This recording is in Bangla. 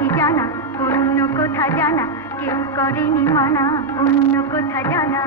পাখি জানা, অন্য কোথা জানা, কেউ করেনি মানা, অন্য কোথা জানা।